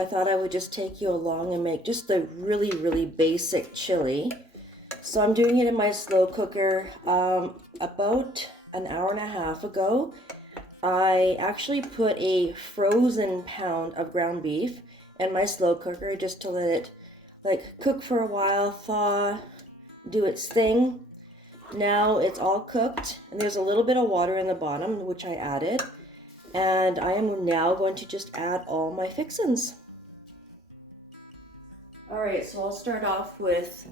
I thought I would just take you along and make just a really, really basic chili. So I'm doing it in my slow cooker. About an hour and a half ago, I actually put a frozen pound of ground beef in my slow cooker just to let it cook for a while, thaw, do its thing. Now it's all cooked and there's a little bit of water in the bottom, which I added. And I am now going to just add all my fixins. All right, so I'll start off with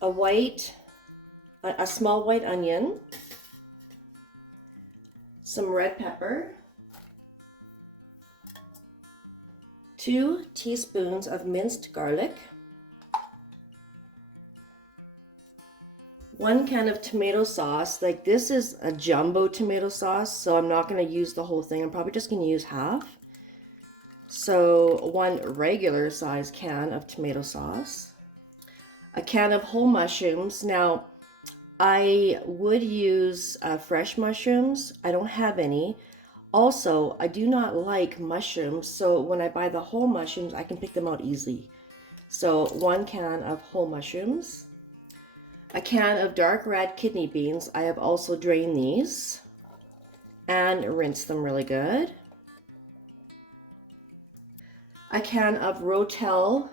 a small white onion, some red pepper, 2 teaspoons of minced garlic, 1 can of tomato sauce. Like, this is a jumbo tomato sauce, so I'm not going to use the whole thing. I'm probably just going to use half. So 1 regular size can of tomato sauce, a can of whole mushrooms. Now, I would use fresh mushrooms. I don't have any. Also, I do not like mushrooms, so when I buy the whole mushrooms, I can pick them out easily. So 1 can of whole mushrooms, a can of dark red kidney beans. I have also drained these and rinsed them really good. A can of Rotel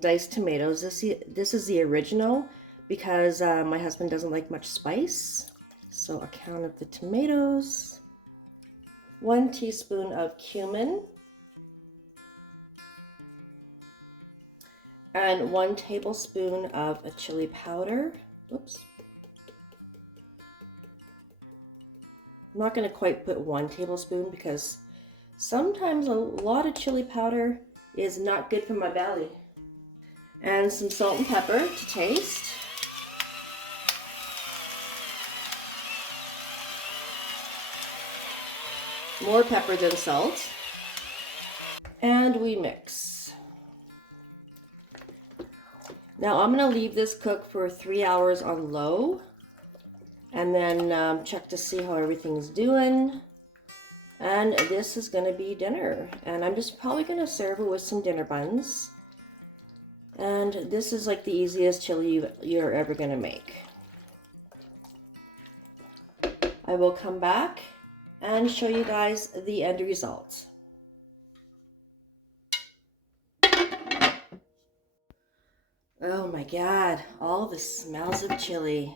diced tomatoes. This is the original because my husband doesn't like much spice. So a can of the tomatoes, 1 teaspoon of cumin, and 1 tablespoon of a chili powder. Oops. I'm not going to quite put 1 tablespoon because sometimes a lot of chili powder is not good for my belly. And some salt and pepper to taste. More pepper than salt. And we mix. Now I'm going to leave this cook for 3 hours on low and then check to see how everything's doing. And this is going to be dinner. And I'm just probably going to serve it with some dinner buns. And this is like the easiest chili you're ever going to make. I will come back and show you guys the end result. Oh my God, all the smells of chili.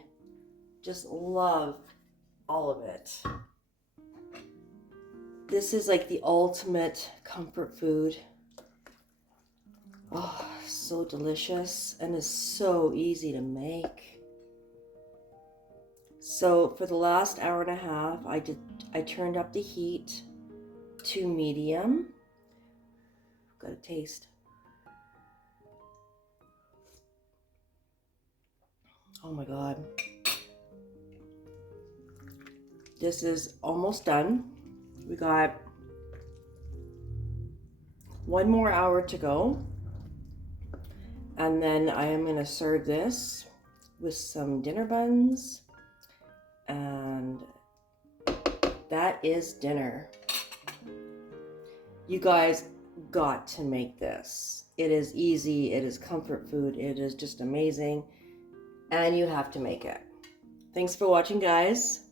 Just love all of it. This is like the ultimate comfort food. Oh, so delicious and is so easy to make. So for the last hour and a half, I turned up the heat to medium. Got a taste. Oh my God. This is almost done. We got 1 more hour to go. And then I am going to serve this with some dinner buns. And that is dinner. You guys got to make this. It is easy. It is comfort food. It is just amazing. And you have to make it. Thanks for watching, guys.